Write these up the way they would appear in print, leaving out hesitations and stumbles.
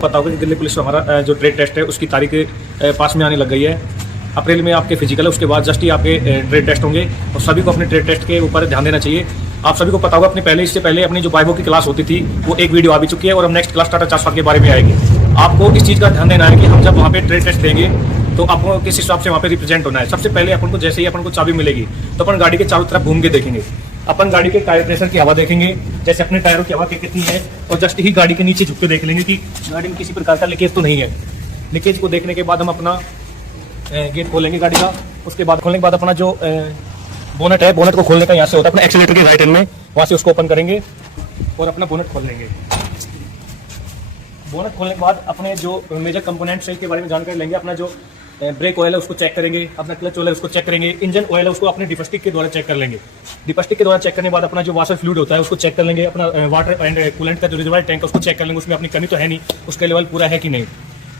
पता होगा कि दिल्ली पुलिस में हमारा जो ट्रेड टेस्ट है उसकी तारीख पास में आने लग गई है। अप्रैल में आपके फिजिकल है, उसके बाद जस्ट ही आपके ट्रेड टेस्ट होंगे और सभी को अपने ट्रेड टेस्ट के ऊपर ध्यान देना चाहिए। आप सभी को पता होगा अपने पहले इससे पहले अपनी जो बाइबो की क्लास होती थी वो एक वीडियो आ भी चुकी है और अब नेक्स्ट क्लास टाटा 400 के बारे में आएगी। आपको इस चीज़ का ध्यान देना है कि हम जब वहाँ पे ट्रेड टेस्ट देंगे तो आपको किस हिसाब से वहाँ पे रिप्रेजेंट होना है। सबसे पहले अपन को जैसे ही अपन को चाबी मिलेगी तो अपन गाड़ी के चारों तरफ घूम के देखेंगे। अपन गाड़ी के टायर प्रेशर की हवा देखेंगे, जैसे अपने टायरों की हवा कितनी है, और जस्ट ही गाड़ी के नीचे झुक के देख लेंगे कि गाड़ी में किसी प्रकार का लीकेज तो नहीं है। लीकेज को देखने के बाद हम अपना गेट खोलेंगे गाड़ी का। उसके बाद खोलने के बाद अपना जो बोनट है, बोनट को खोलने का यहाँ से होता है अपना एक्सीलेटर के राइट हैंड में, वहाँ से उसको ओपन करेंगे और अपना बोनट खोल लेंगे। बोनट खोलने के बाद अपने जो मेजर कंपोनेंट्स है के बारे में जानकारी लेंगे। अपना जो ब्रेक ऑयल है उसको चेक करेंगे, अपना क्लच ऑयल है उसको चेक करेंगे, इंजन ऑयल है उसको अपने डिपस्टिक के द्वारा चेक कर लेंगे। डिपस्टिक के द्वारा चेक करने के बाद अपना जो वाटर फ्लूइड होता है उसको चेक कर लेंगे। अपना वाटर एंड कूलेंट का जो रिजर्वायर टैंक है उसको चेक कर लेंगे, उसमें अपनी कमी तो है नहीं, उसका लेवल पूरा है कि नहीं।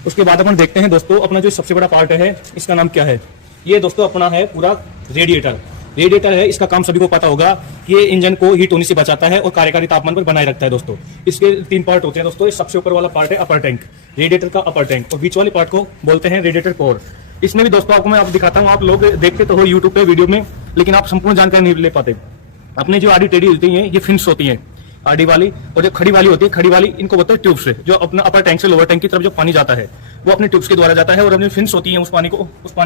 उसके बाद अपन देखते हैं दोस्तों अपना जो सबसे बड़ा पार्ट है इसका नाम क्या है। ये दोस्तों अपना है पूरा रेडिएटर। रेडिएटर है, इसका काम सभी को पता होगा कि ये इंजन को हीट होने से बचाता है और कार्यकारी तापमान पर बनाए रखता है। दोस्तों इसके 3 पार्ट होते हैं दोस्तों। इस सबसे ऊपर वाला पार्ट है अपर टैंक, रेडिएटर का अपर टैंक, और बीच वाले पार्ट को बोलते हैं रेडिएटर कोर। इसमें भी दोस्तों आपको मैं दिखाता हूँ, आप लोग देखते तो हो यूट्यूब पे वीडियो में, लेकिन आप संपूर्ण जानकारी नहीं ले पाते। अपने जो आड़ी टेढ़ी होती है ये फिन्स होती है आड़ी वाली, और जो खड़ी वाली होती है, खड़ी वाली इनको बोलते हैं ट्यूब्स। जो अपना अपर टैंक से लोअर टैंक की तरफ जो पानी जाता है वो अपने ट्यूब्स के द्वारा जाता है, और अपनी फिन्स होती है उस पानी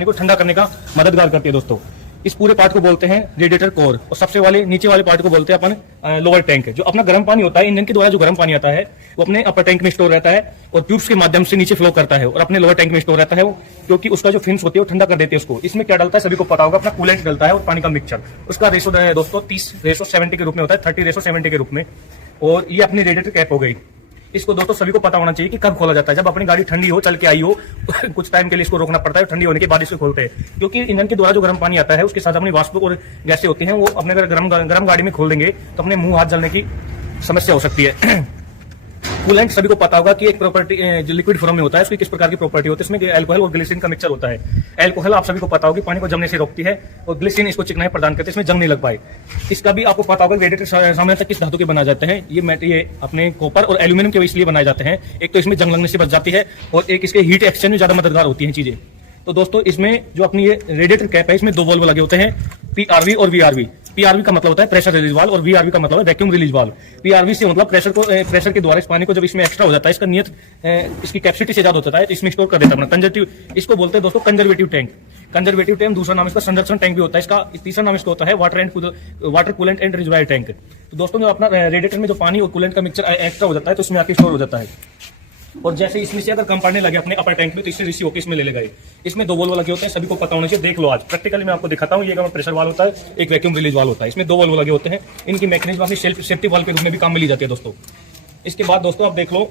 को ठंडा करने का मददगार करती है। दोस्तों इस पूरे पार्ट को बोलते हैं रेडिएटर कोर, और सबसे वाले नीचे वाले पार्ट को बोलते हैं अपन लोअर टैंक। जो अपना गर्म पानी होता है इंजन के द्वारा, जो गर्म पानी आता है वो अपने अपर टैंक में स्टोर रहता है और ट्यूब्स के माध्यम से नीचे फ्लो करता है और अपने लोअर टैंक में स्टोर रहता है वो, क्योंकि उसका जो फिन्स होती है वो ठंडा कर देती है उसको। इसमें क्या डलता है सभी को पता होगा, अपना कूलेंट डलता है और पानी का मिक्सचर। उसका रेशो है दोस्तों 30:70 के रूप में होता है, 30:70 के रूप में। और ये अपनी रेडिएटर कैप हो गई। इसको दोस्तों सभी को पता होना चाहिए कि कब खोला जाता है। जब अपनी गाड़ी ठंडी हो, चल के आई हो कुछ टाइम के लिए इसको रोकना पड़ता है, ठंडी होने के बाद इसको खोलते हैं, क्योंकि इंजन के द्वारा जो गर्म पानी आता है उसके साथ अपनी वाष्प और गैसें होती हैं, वो अपने अगर गर्म गाड़ी में खोल देंगे तो अपने मुंह हाथ जलने की समस्या हो सकती है। कूलेंट सभी को पता होगा कि एक प्रॉपर्टी जो लिक्विड फॉर्म में होता है उसकी किस प्रकार की प्रॉपर्टी होती है। इसमें अल्कोहल और ग्लिसरीन का मिक्सचर होता है। अल्कोहल आप सभी को पता होगा पानी को जमने से रोकती है, और ग्लिसरीन इसको चिकनाई प्रदान करते हैं, इसमें जंग नहीं लग पाए। इसका भी आपको पता होगा रेडिएटर सामान्य तक किस धातु के बनाए जाते हैं। ये अपने कॉपर और एल्यूमिनियम के इसलिए बनाए जाते हैं, एक तो इसमें जंग लगने से बच जाती है और एक इसके हीट एक्सचेंज में ज्यादा मददगार होती है चीजें। तो दोस्तों इसमें जो अपनी ये रेडिएटर कैप है इसमें 2 वाल्व लगे होते हैं, पीआरवी और वीआरवी। पीआरवी का मतलब होता है प्रेशर रिलीज वाल्व और वीआरवी का मतलब है वैक्यूम रिलीज वाल्व। पीआरवी से मतलब प्रेशर के द्वारा इस पानी को जब इसमें एक्स्ट्रा हो जाता है, इसका नियत इसकी कैपेसिटी से ज्यादा होता है, इसमें स्टोर कर देता है अपना कंजर्वेटिव। इसको बोलते हैं दोस्तों कंजर्वेटिव टैंक। कंजर्वेटिव टैंक दूसरा नाम इसका संरक्षण टैंक भी होता है। इसका तीसरा नाम इसका होता है water coolant and reservoir tank. तो दोस्तों जो अपना रेडिएटर में जो पानी और कूलेंट का मिक्सचर एक्स्ट्रा हो जाता है तो इसमें आके स्टोर हो जाता है, और जैसे इसमें से अगर कम पड़ने लगे अपने अपर टैंक में तो इससे रिसीव होकर इसमें ले लेगा। इसमें 2 वाल्व लगे होते हैं, सभी को पता होना चाहिए। देख लो आज प्रैक्टिकली मैं आपको दिखाता हूँ। ये प्रेशर वाल्व होता है, एक वैक्यूम रिलीज वाल्व होता है। इसमें 2 वाल्व लगे होते हैं, इनकी मैकेनिज्म अपनी सेफ्टी वाल्व के रूप में भी काम में ली जाती है दोस्तों। इसके बाद दोस्तों आप देख लो,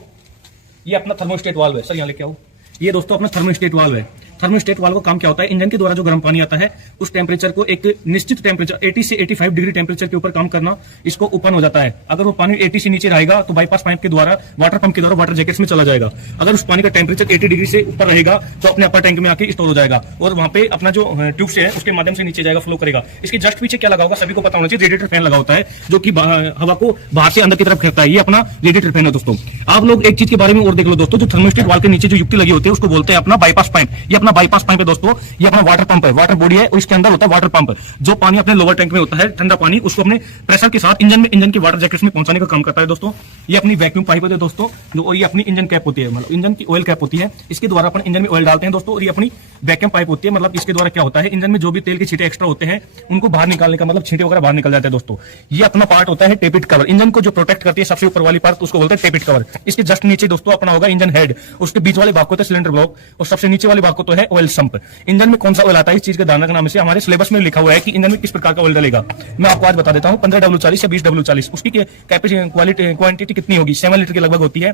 ये अपना थर्मोस्टेट वाल्व है। सर यहाँ लेके आओ। ये दोस्तों अपना थर्मोस्टेट वाल्व है। थर्मोस्टेट वाल्व का काम क्या होता है, इंजन के द्वारा जो गर्म पानी आता है उस टेम्परेचर को एक निश्चित टेम्परेचर 80 से 85 डिग्री टेम्परेचर के ऊपर काम करना इसको ओपन हो जाता है। अगर वो पानी 80 से नीचे रहेगा तो बाईपास पाइप के द्वारा वाटर पंप के द्वारा वाटर जैकेट्स में चला जाएगा। अगर उस पानी का टेम्परेचर 80 डिग्री से ऊपर रहेगा तो अपने अपर टैंक में आके स्टोर हो जाएगा और वहां पे अपना जो ट्यूब से है उसके माध्यम से नीचे जाएगा, फ्लो करेगा। इसके जस्ट पीछे क्या लगा होगा सभी को पता होना चाहिए, रेडिएटर फैन लगा होता है जो कि हवा को बाहर से अंदर की तरफ फेंकता है। ये अपना रेडिएटर फैन है दोस्तों। आप लोग एक चीज के बारे में और देख लो दोस्तों, जो थर्मोस्टेट वाल्व के नीचे जो युक्ति लगी होती है उसको बोलते हैं अपना बाईपास पाइप। ये अपना बाईपास पाइप है दोस्तों। ये अपना वाटर पंप है, वाटर बॉडी है और इसके अंदर होता है वाटर पंप। जो पानी अपने लोअर टैंक में होता है ठंडा पानी, उसको अपने प्रेशर के साथ इंजन के वाटर जैकेट्स में पहुंचाने का काम करता है दोस्तों। ये अपनी वैक्यूम पाइप है दोस्तों, जो ये अपनी इंजन कैप होती है, मतलब इंजन की ऑयल कैप होती है। इसके द्वारा अपन इंजन में ऑयल डालते हैं दोस्तों, और ये अपनी वैक्यूम पाइप होती है। मतलब इसके द्वारा क्या होता है, इंजन में जो भी तेल के छींटे एक्स्ट्रा होते हैं उनको बाहर निकालने का, मतलब छींटे वगैरह बाहर निकल जाते हैं दोस्तों। ये अपना पार्ट होता है टेपिट कवर। इंजन को जो प्रोटेक्ट करती है सबसे ऊपर वाली पार्ट उसको बोलते हैं टेपिट कवर। इसके जस्ट नीचे दोस्तों अपना होगा इंजन हेड, उसके बीच वाले भाग को होता है सिलेंडर ब्लॉक, और सबसे नीचे वाले भाग को तो है ऑयल संप। इंजन में कौन सा ऑयल आता है इस चीज के दाना का नाम से हमारे सिलेबस में लिखा हुआ है कि इंजन में किस प्रकार का ऑयल डलेगा। मैं आपको आज बता देता हूं, 15W40 या 20W40 उसकी क्वांटिटी कितनी होगी, 7 लीटर के लगभग होती है।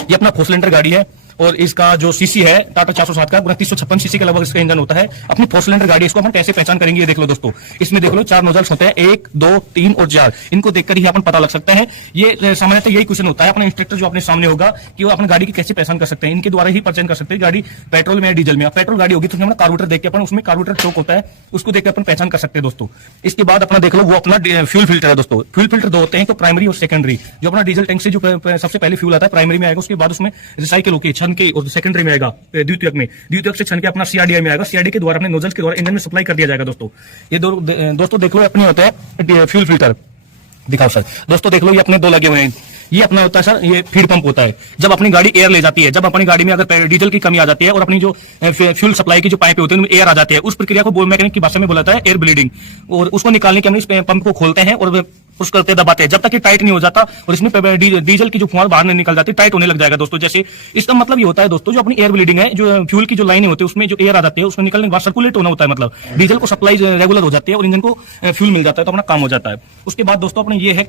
ये अपना 4 सिलेंडर गाड़ी है और इसका जो सीसी है टाटा 407 का 2956 सीसी के लगभग इसका इंजन होता है। अपनी 4 सिलेंडर गाड़ी, इसको अपन कैसे पहचान करेंगे ये देख लो दोस्तों। इसमें देख लो 4 नोजल्स होते हैं, 1, 2, 3 और 4। इनको देखकर ही अपन पता लग सकता है। ये सामान्यतः यही क्वेश्चन होता है अपने इंस्ट्रक्टर जो अपने सामने होगा कि वो अपनी गाड़ी की कैसे पहचान कर सकते हैं। इनके द्वारा ही पहचान कर सकते हैं गाड़ी पेट्रोल में या डीजल में। पेट्रोल गाड़ी होगी तो अपना कार्बोरेटर देख के अपन, उसमें कार्बोरेटर चौक होता है, उसको देख के अपन पहचान कर सकते हैं दोस्तों। इसके बाद अपना देख लो वो अपना फ्यूल फिल्टर है दोस्तों। फ्यूल फिल्टर 2 होते हैं, तो प्राइमरी और सेकेंडरी। जो अपना डीजल टैंक से जो सबसे पहले फ्यूल आता है प्राइमरी में आएगा, उसके बाद उसमें रिसाइकिल होकर छन के और सेकेंडरी में आएगा द्वितीयक में, द्वितीयक से छन के अपना सीआरडीआई में आएगा, सीआरडी के द्वारा अपने नोजल के द्वारा इंजन में सप्लाई कर दिया जाएगा दोस्तों। ये दोस्तों देख लो अपने होता है फ्यूल फिल्टर। दिखाओ सर दोस्तों, देख लो ये अपने 2 लगे हुए हैं। ये अपना होता है सर, ये फीड पंप होता है। जब अपनी गाड़ी एयर ले जाती है, जब अपनी गाड़ी में अगर डीजल की कमी आ जाती है और अपनी जो फ्यूल सप्लाई की जो पाइप होती है उनमें एयर आ जाती है, उस प्रक्रिया को मैकेनिक की भाषा में बोला जाता है एयर ब्लीडिंग। और उसको निकालने के हम इस पंप को खोलते हैं और पुश करते दबाते हैं जब तक कि टाइट नहीं हो जाता और इसमें डीजल की जो फुहार बाहर नहीं निकल जाती, टाइट होने लग जाएगा दोस्तों। जैसे इसका मतलब ये होता है दोस्तों, जो अपनी एयर ब्लीडिंग है, जो फ्यूल की जो लाइनें होती है उसमें जो एयर आ जाती है, उसको निकलने के बाद सर्कुलेट होना होता है, मतलब डीजल को सप्लाई रेगुलर हो जाती है और इंजन को फ्यूल मिल जाता है, तो अपना काम हो जाता है। उसके बाद दोस्तों अपने ये है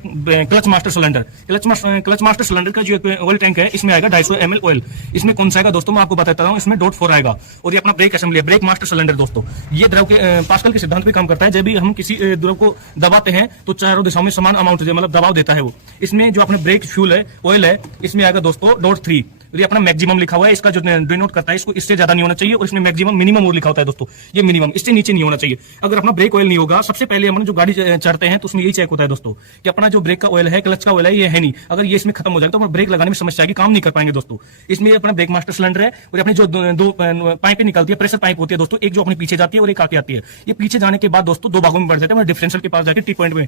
clutch master cylinder. Clutch master cylinder का जो ऑयल टैंक है, इसमें आएगा 250 ml ऑयल। इसमें कौन सा आएगा दोस्तों, मैं आपको बताता हूँ। इसमें .4 आएगा। और ये अपना ब्रेक असेंबली है, ब्रेक मास्टर सिलेंडर दोस्तों। ये द्रव के पास्कल के सिद्धांत पे काम करता है। जब भी हम किसी द्रव को दबाते हैं तो चारों दिशाओं में समान अमाउंट मतलब दबाव देता है वो। इसमें जो अपने ब्रेक फ्यूल है, ऑयल है, इसमें आएगा दोस्तों .3। ये अपना मैक्सिमम लिखा हुआ है, इसका जो डिनोट करता है, इसको इससे ज्यादा नहीं होना चाहिए। और इसमें मैक्सिमम मिनिमम और लिखा होता है दोस्तों, ये मिनिमम, इससे नीचे नहीं होना चाहिए। अगर अपना ब्रेक ऑयल नहीं होगा, सबसे पहले हम जो गाड़ी चढ़ते हैं तो उसमें यही चेक होता है दोस्तों कि अपना जो ब्रेक का ऑयल है, क्लच का ऑयल है, ये है नहीं। अगर ये इसमें खत्म हो जाएगा तो हम ब्रेक लगाने में समस्या आएगी, काम नहीं कर पाएंगे दोस्तों। इसमें अपना ब्रेक मास्टर सिलेंडर है। और अपनी जो 2 पाइपें निकलती है, प्रेशर पाइप होती है दोस्तों, एक जो अपने पीछे जाती है और एक आगे आती है। ये पीछे जाने के बाद दोस्तों 2 भागों में बढ़ जाते हैं, डिफरेंशियल के पास जाके टी पॉइंट में,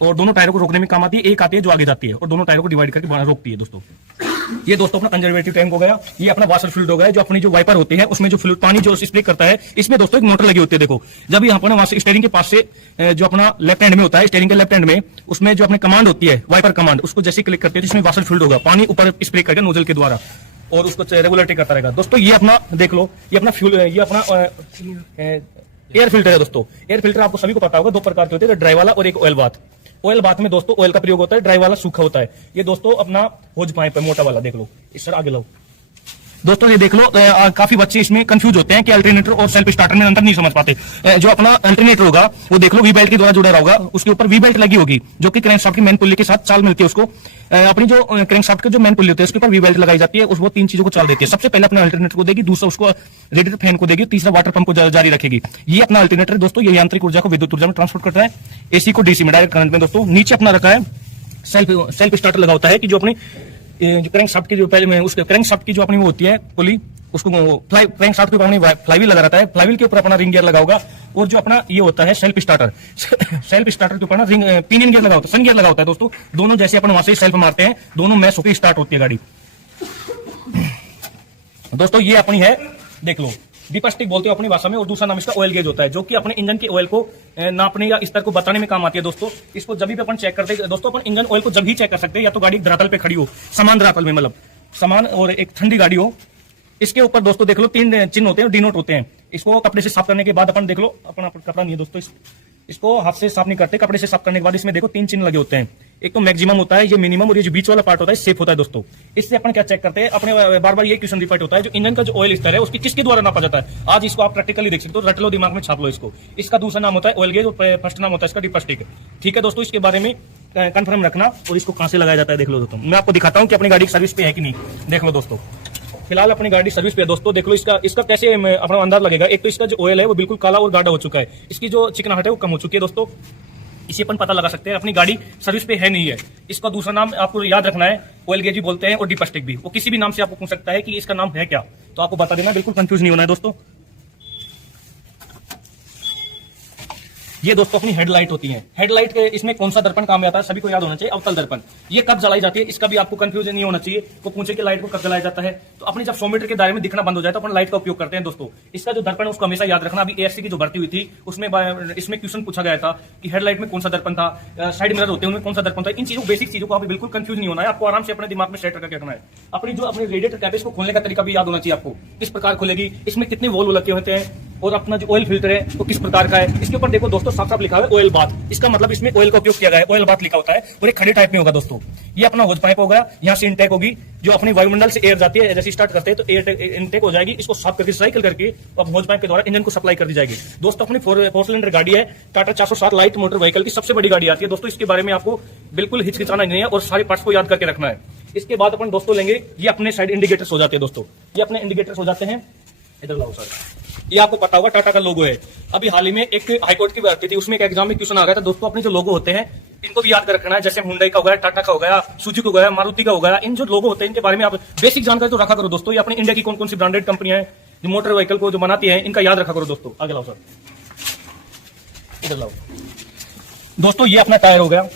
और दोनों टायरों को रोकने में काम आती है। एक आती है जो आगे जाती है और दोनों टायरों को डिवाइड करके रोकती है दोस्तों। ये दोस्तों अपना कंजर्वेटिव टैंक हो गया। ये अपना वाशर फ्लूइड हो गया, जो अपनी जो वाइपर होती है उसमें जो फ्लूइड पानी जो स्प्रे करता है, इसमें दोस्तों एक मोटर लगी होती है। देखो जब यहाँ पर वहां से स्टीयरिंग के पास से जो अपना लेफ्ट हैंड में होता है, स्टीयरिंग के लेफ्ट हैंड में, उसमें जो अपनी कमांड होती है वाइपर कमांड, उसको जैसे क्लिक करते हैं जिसमें वाशर फ्लूइड होगा, पानी ऊपर स्प्रे करके नोजल के द्वारा, और उसको रेगुलेटरी करता रहेगा दोस्तों। ये अपना देख लो, ये अपना फ्यूल, ये अपना एयर फिल्टर है दोस्तों। एयर फिल्टर आपको सभी को पता होगा, 2 प्रकार के होते हैं, ड्राई वाला और एक ऑयल बाथ। ऑयल बाथ में दोस्तों ऑयल का प्रयोग होता है, ड्राई वाला सूखा होता है। ये दोस्तों अपना होज पाइप है, मोटा वाला, देख लो। इस सर आगे लो दोस्तों, ये देख लो। काफी बच्चे इसमें कंफ्यूज होते हैं कि अल्टरनेटर और सेल्फ स्टार्टर में अंतर नहीं समझ पाते। जो अपना अल्टरनेटर होगा वो देख लो वी बेल्ट के द्वारा जुड़ा होगा, उसके ऊपर वी बेल्ट लगी होगी, जो कि क्रैंकशाफ्ट की मेन पुल्ली के साथ चाल मिलती है उसको। अपनी जो क्रैंकशाफ्ट की जो मेन पुल्ली होती है उसके ऊपर वी बेल्ट लगाई जाती है, वो 3 चीजों को चाल देती है। सबसे पहले अपने अल्टरनेटर को देगी, दूसरा उसको रेडिएटर फैन को देगी, तीसरा वाटर पंप को जारी रखेगी। ये अपना अल्टरनेटर दोस्तों, ये यांत्रिक ऊर्जा को विद्युत ऊर्जा में ट्रांसफर करता है, एसी को डीसी में डायरेक्ट करंट में दोस्तों। नीचे अपना रखा है सेल्फ स्टार्टर लगा होता है, कि जो अपनी जो क्रैंकशाफ्ट की जो पहले में उसके क्रैंकशाफ्ट की जो अपनी वो होती है पुली, उसको क्रैंकशाफ्ट के ऊपर अपनी फ्लाईव्हील लगा रहता है, फ्लाईव्हील के ऊपर अपना रिंग गियर लगा होगा। और जो अपना ये होता है सेल्फ स्टार्टर, सेल्फ स्टार्टर के ऊपर ना रिंग पिनियन गियर लगा होता है, सन गियर लगा होता है दोस्तों। दोनों जैसे अपन वहां से सेल्फ मारते हैं, दोनों मैच होकर स्टार्ट होती है गाड़ी दोस्तों। ये अपनी है, देख लो, डिपस्टिक बोलते हैं अपनी भाषा में, और दूसरा नाम इसका ऑयल गेज होता है, जो कि अपने इंजन के ऑयल को नापने या स्तर को बताने में काम आती है दोस्तों। इसको जब भी अपन चेक करते हैं दोस्तों, अपन इंजन ऑयल को जब भी चेक कर सकते हैं, या तो गाड़ी धरातल पे खड़ी हो, समान धरातल में, मतलब समान, और एक ठंडी गाड़ी हो। इसके ऊपर दोस्तों देख लो 3 चिन्ह होते हैं, डिनोट होते हैं। इसको कपड़े से साफ करने के बाद अपन देख लो, अपना कपड़ा नहीं है दोस्तों, इसको हाथ से साफ नहीं करते, कपड़े से साफ करने के बाद इसमें देखो 3 चिन्ह लगे होते हैं। एक तो मैक्सिमम होता है, ये मिनिमम, और ये जो बीच वाला पार्ट होता है सेफ होता है दोस्तों। इससे अपन क्या चेक करते हैं, अपने बार बार ये क्वेश्चन रिपीट होता है, जो इंजन का जो ऑयल स्तर है उसकी किसके द्वारा नापा जाता है। आज इसको आप प्रैक्टिकली देख सकते हो, रट लो, दिमाग में छाप लो इसको। इसका दूसरा नाम होता है ऑयल गेज, और फर्स्ट नाम होता है इसका डिपस्टिक। ठीक है दोस्तों, इसके बारे में कंफर्म रखना। और इसको कहां से लगाया जाता है देख लो दोस्तों, मैं आपको दिखाता हूं कि अपनी गाड़ी की सर्विस पे है कि नहीं। देख लो दोस्तों, फिलहाल अपनी गाड़ी सर्विस पे है दोस्तों। देख लो इसका कैसे अपना अंदाज लगेगा। एक तो इसका जो ऑयल है वो बिल्कुल काला और गाढ़ा हो चुका है, इसकी जो चिकनाहट है वो कम हो चुकी है दोस्तों। इसे अपन पता लगा सकते हैं अपनी गाड़ी सर्विस पे है नहीं है। इसका दूसरा नाम आपको याद रखना है, ऑयल गेज भी बोलते हैं और डिपस्टिक भी। वो किसी भी नाम से आपको पूछ सकता है कि इसका नाम है क्या, तो आपको बता देना, बिल्कुल कंफ्यूज नहीं होना है दोस्तों। ये दोस्तों अपनी हेडलाइट होती है। हेडलाइट के इसमें कौन सा दर्पण काम में आता है, सभी को याद होना चाहिए, अवतल दर्पण। ये कब जलाई जाती है इसका भी आपको कंफ्यूजन नहीं होना चाहिए। तो पूछे कि लाइट को कब जलाया जाता है, तो अपनी जब 100 मीटर के दायरे में दिखना बंद हो जाए तो अपन लाइट का उपयोग करते हैं दोस्तों। इसका जो दर्पण है उसको हमेशा याद रखना। अभी एएससी की जो भर्ती हुई थी उसमें इसमें क्वेश्चन पूछा गया था कि हेडलाइट में कौन सा दर्पण था, साइड मिरर होते हैं उनमें कौन सा दर्पण था। इन चीजों बेसिक चीजों को आप बिल्कुल कंफ्यूज नहीं होना है, आपको आराम से अपने दिमाग में सेट करके रखना है। अपनी जो अपने रेडिएटर कैप को खोलने का तरीका भी याद होना चाहिए आपको, किस प्रकार खुलेगी, इसमें कितने वॉल्व लगे होते हैं, और अपना जो ऑयल फिल्टर है वो किस प्रकार का है। इसके ऊपर देखो दोस्तों साफ साफ लिखा हुआ है ऑयल बाथ, इसका मतलब इसमें ऑयल का उपयोग किया गया है, ऑयल बाथ लिखा होता है और एक खड़े टाइप में होगा दोस्तों। ये अपना होज पाइप होगा, यहाँ से इनटेक होगी, जो अपनी वायुमंडल से एयर जाती है, जैसे स्टार्ट करते हैं तो एयर इनटेक हो जाएगी, इसको साफ करके साइकिल करके अब होज पाइप के द्वारा इंजन को सप्लाई कर दी जाएगी। दोस्तों अपनी 4 सिलेंडर गाड़ी है, टाटा 407 लाइट मोटर व्हीकल की सबसे बड़ी गाड़ी आती है दोस्तों। इसके बारे में आपको बिल्कुल हिचकिचाना नहीं है और सारे पार्ट्स को याद करके रखना है। इसके बाद अपन दोस्तों लेंगे, ये अपने साइड इंडिकेटर्स हो जाते हैं दोस्तों, ये अपने इंडिकेटर्स हो जाते हैं, इधर लाओ सर। ये आपको पता होगा टाटा का लोगो है। अभी हाल ही में एक हाईकोर्ट की भर्ती थी, उसमें एक एग्जाम में क्वेश्चन आ गया था दोस्तों, अपने जो लोगो होते हैं इनको भी याद कर रखना है, जैसे हुंडई का हो गया, टाटा का हो गया, सुजुकी हो गया, मारुति का हो गया, इन जो लोगो होते हैं इनके बारे में आप बेसिक जानकारी तो रखा करो दोस्तों। ये अपने इंडिया की कौन कौन सी ब्रांडेड कंपनियां हैं जो मोटर व्हीकल को जो बनाती है, इनका याद रखा करो दोस्तों। आगे लाओ सर, इधर लाओ दोस्तों। ये अपना टायर हो गया,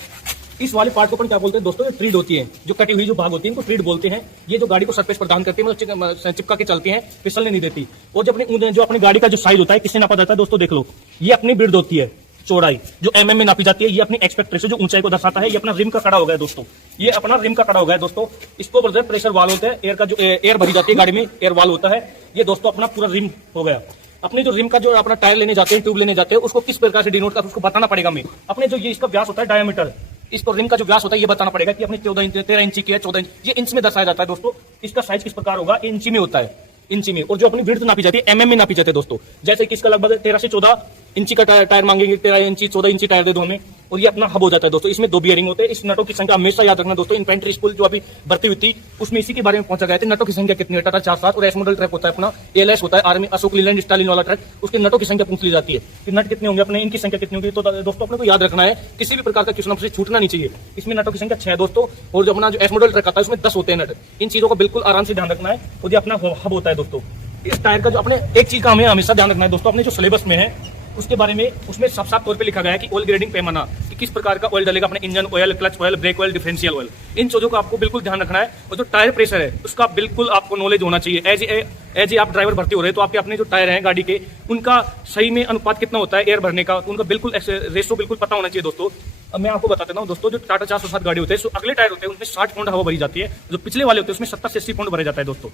इस वाले पार्ट को अपन क्या बोलते हैं दोस्तों, ट्रीड होती है, जो कटी हुई जो भाग होती है इनको ट्रीड बोलते हैं। ये जो गाड़ी को सरफेस प्रदान करती है, मतलब चिपका के चलती है, फिसलने नहीं देती। और जो अपनी गाड़ी का जो साइज होता है किससे नापा जाता है दोस्तों, देख लो, ये अपनी बिर्ड होती है, चौड़ाई जो एमएम में नापी जाती है, ये अपनी एक्सपेक्ट रेशियो जो ऊंचाई को दर्शाता है। ये अपना रिम का कड़ा हो गया दोस्तों, ये अपना रिम का कड़ा हो गया दोस्तों। इसको बोलते हैं प्रेशर वाल होता है, एयर का जो एयर भरी जाती है गाड़ी में, एयर वाल होता है। ये दोस्तों अपना पूरा रिम हो गया। अपने जो रिम का जो अपना टायर लेने जाते हैं, ट्यूब लेने जाते हैं, उसको किस प्रकार से डिनोट कर उसको बताना पड़ेगा हमें। अपने जो ये इसका व्यास होता है डायमीटर, इसको रिम का जो व्यास होता है ये बताना पड़ेगा कि अपनी 13 इंची की है, 14 इंच, ये इंच में दर्शाया जाता है दोस्तों। इसका साइज किस प्रकार होगा, इंची में होता है, इंची में। और जो अपनी विड्थ नापी जाती है एमएम में नापी जाती है दोस्तों। जैसे कि इसका लगभग 13 से 14 इंची का टायर मांगेंगे, 13 इंची 14 इंची टायर दे दो हमें, और ये अपना हब हो जाता है दोस्तों। इसमें 2 बियरिंग होते हैं। इस नटों की संख्या हमेशा याद रखना दोस्तों। इन्फेंट्री स्कूल जो अभी भर्ती हुई थी उसमें इसी के बारे में पहुंचा गया था, नटों की संख्या कितनी है। टाटा 47 और एस मॉडल ट्रक होता है अपना, एलएस होता है आर्मी अशोक लीलैंड स्टालिन वाला ट्रक, उसके नटों की संख्या पूछ ली जाती है कि नट कितने होंगे अपने, इनकी संख्या कितनी होगी। तो दोस्तों अपने को याद रखना है, किसी भी प्रकार का क्वेश्चन आपसे छूटना नहीं चाहिए। इसमें नटों की संख्या 6 दोस्तों, और जो अपना जो एस मॉडल ट्रक आता है उसमें 10 होते हैं नट। इन चीजों को बिल्कुल आराम से ध्यान रखना है। और ये अपना हब होता है दोस्तों। इस टायर का जो अपने एक चीज का हमें हमेशा ध्यान रखना है दोस्तों, अपने जो सिलेबस में है उसके बारे में, उसमें साफ साफ तौर पे लिखा गया है कि ऑयल ग्रेडिंग पैमाना, कि किस प्रकार का ऑयल डलेगा अपने engine oil, clutch oil, brake oil, differential oil, इन चीजों को आपको बिल्कुल ध्यान रखना है। और जो टायर प्रेशर है उसका बिल्कुल आपको नॉलेज होना चाहिए। एज ए आप ड्राइवर भर्ती हो रहे हैं तो आपके अपने जो टायर हैं गाड़ी के, उनका सही में अनुपात कितना होता है एयर भरने का, उनका बिल्कुल रेशो बिल्कुल पता होना चाहिए दोस्तों। अब मैं आपको बता देता हूँ दोस्तों, जो टाटा 407 गाड़ी होते हैं, जो अगले टायर होते हैं उनमें 60 पौंड हवा भरी जाती है, जो पिछले वाले होते हैं उसमें 70 से 80 पौंड भरे जाता है दोस्तों।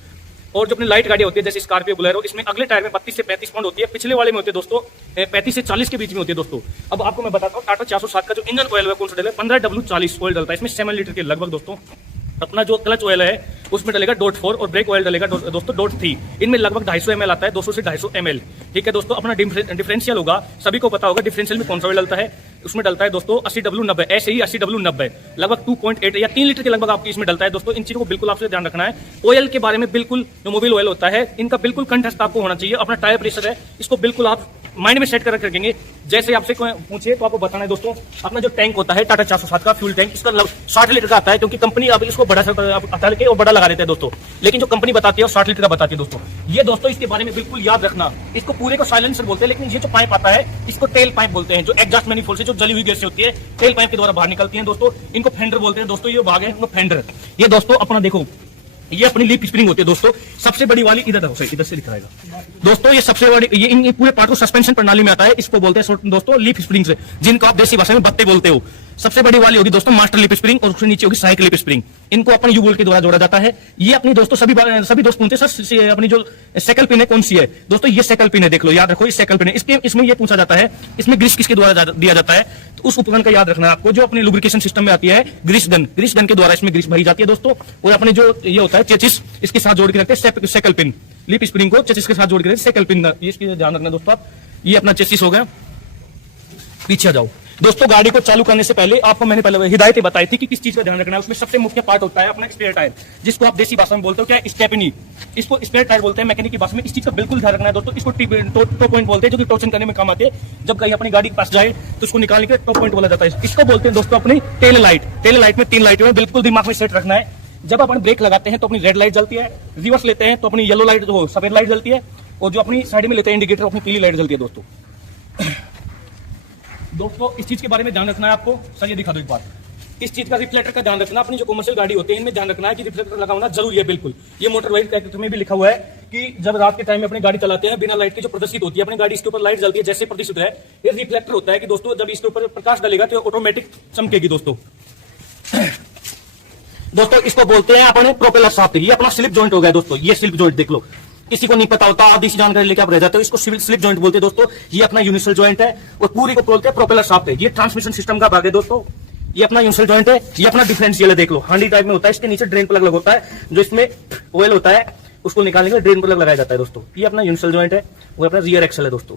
और जो अपनी लाइट गाड़ी होती है जैसे स्कॉर्पियो बोलेरो, इसमें अगले टायर में 32 से 35 पौंड होती है, पिछले वाले में होते हैं दोस्तों 35 से 40 के बीच में होती है दोस्तों। अब आपको मैं बताता हूँ टाटा 407 का जो इंजन ऑयल है कौन सा डले, 15W40 ऑयल डलता है इसमें 7 लीटर के लगभग दोस्तों। अपना जो क्लच ऑयल है उसमें डलेगा .4 और ब्रेक ऑयल डलेगा दोस्तों .3। इनमें लगभग 250 ml आता है, 200 से 250 ml। ठीक है दोस्तों। अपना डिफरेंशियल होगा, सभी को पता होगा डिफरेंशियल में कौन सा ऑयल डलता है, उसमें डलता है दोस्तों 80W90, ऐसे ही 80W90 लगभग 2.8 या 3 लीटर के लगभग आपकी इसमें डलता है दोस्तों। इन चीजों को बिल्कुल आपसे ध्यान रखना है। ऑयल के बारे में बिल्कुल, जो मोबिल ऑयल होता है इनका बिल्कुल कंठस्थ आपको होना चाहिए। अपना टायर प्रेशर है इसको बिल्कुल आप माइंड में सेट कर रखेंगे। जैसे आपसे पूछिए तो आपको बताना है दोस्तों, अपना जो टैंक होता है टाटा 407 का फ्यूल टैंक, इसका 60 लीटर का आता है, क्योंकि कंपनी अब इसको बड़ा हटा के और बड़ा लगा देते हैं दोस्तों, लेकिन जो कंपनी बताती है वो 60 लीटर का बताती है दोस्तों। ये दोस्तों इसके बारे में बिल्कुल याद रखना। इसको पूरे को साइलेंसर बोलते हैं, लेकिन ये जो पाइप आता है इसको टेल पाइप बोलते हैं, जो एग्जॉस्ट मैनिफोल्ड से जो जली हुई गैस होती है टेल पाइप के द्वारा बाहर निकलती है दोस्तों। इनको फेंडर बोलते हैं दोस्तों, ये भाग है इनको फेंडर। ये दोस्तों अपना देखो, ये अपनी लीफ स्प्रिंग होती है दोस्तों, सबसे बड़ी वाली इधर देखो, इधर से दिखाएगा दोस्तों। ये सबसे बड़ी, ये इन पूरे पार्ट को सस्पेंशन प्रणाली में आता है, इसको बोलते हैं दोस्तों लीफ स्प्रिंग से, जिनको आप देसी भाषा में बत्ते बोलते हो। सबसे बड़ी वाली होगी दोस्तों मास्टर लीफ स्प्रिंग, और उसके नीचे होगी सहायक लीफ स्प्रिंग। इनको अपन यू बोल्ट के द्वारा जोड़ा जाता है। ये अपनी दोस्तों सभी दोस्त पूछते हैं सर अपनी जो सेकल पिन है कौन सी है दोस्तों, ये सेकल पिन है, देख लो, याद रखो, ये सेकल पिन है। इसमें ये पूछा जाता है इसमें ग्रीस किसके द्वारा दिया जाता है, तो उस उपकरण का याद रखना है आपको, जो अपने लुब्रिकेशन सिस्टम में आती है ग्रीस गन के द्वारा इसमें ग्रीस भरी जाती है दोस्तों। और अपने जो ये होता है चेचिस, इसके साथ जोड़ के रखते हैं सेकल पिन, लीफ स्प्रिंग को चेचिस के साथ जोड़ के रखते हैं सेकल पिन, इसकी ध्यान रखना दोस्तों आप। ये अपना चेचिस हो गया, पीछे आ जाओ दोस्तों। गाड़ी को चालू करने से पहले आपको मैंने पहले हिदायतें बताई थी कि किस चीज का ध्यान रखना है। उसमें सबसे मुख्य पार्ट होता है अपना स्पेयर टायर, जिसको आप देसी भाषा में बोलते हो क्या, स्टेपनी, इसको स्पेयर टायर बोलते हैं मैकेनिक की भाषा में। इस चीज का बिल्कुल ध्यान रखना है दोस्तों। इसको टॉप पॉइंट बोलते हैं, जो कि टॉर्चन करने में काम आते हैं। जब कहीं अपनी गाड़ी के पास जाए तो उसको निकाल के टॉप पॉइंट बोला जाता है। इसको बोलते हैं दोस्तों अपनी टेल लाइट। टेल लाइट में 3 लाइट है, बिल्कुल दिमाग में सेट रखना है। जब अपन ब्रेक लगाते हैं तो अपनी रेड लाइट जलती है, रिवर्स लेते हैं तो अपनी येलो लाइट जो सफेद लाइट जलती है, और जो अपनी साइड में लेते हैं इंडिकेटर अपनी पीली लाइट जलती है दोस्तों। दोस्तों इस चीज के बारे में ध्यान रखना है आपको। सर ये दिखा दो एक बार, इस चीज का रिफ्लेक्टर का ध्यान रखना। अपनी जो कमर्शियल गाड़ी होती है इनमें ध्यान रखना है कि रिफ्लेक्टर लगा होना जरूरी है बिल्कुल। ये मोटर व्हीकल एक्ट में भी लिखा हुआ है कि जब रात के टाइम में अपनी गाड़ी चलाते हैं बिना लाइट के जो प्रदर्शित होती है अपनी गाड़ी, इसके ऊपर लाइट जलती है जैसे प्रदर्शित है, ये रिफ्लेक्टर होता है कि दोस्तों जब इसके ऊपर प्रकाश डालेगा तो ऑटोमेटिक चमकेगी दोस्तों। दोस्तों इसको बोलते हैं अपने प्रोपेलर शाफ्ट। ये अपना स्लिप जॉइंट हो गया दोस्तों, ये स्लिप जॉइंट देख लो, किसी को नहीं पता होता, आधी सी जानकारी लेके आप रह जाते हो। इसको स्लिप जॉइंट बोलते हैं दोस्तों। ये अपना यूनिवर्सल जॉइंट है और पूरी को बोलते हैं प्रोपेलर शाफ्ट है। ये ट्रांसमिशन सिस्टम का भाग है दोस्तों। ये अपना यूनिवर्सल जॉइंट है। ये अपना डिफरेंशियल है, देख लो हांडी टाइप में होता है। इसके नीचे ड्रेन प्लग लग होता है, जो इसमें ऑयल होता है उसको निकालने के लिए ड्रेन प्लग लगाया जाता है दोस्तों। ये अपना यूनिवर्सल जॉइंट है, वो अपना रियर एक्सल है दोस्तों।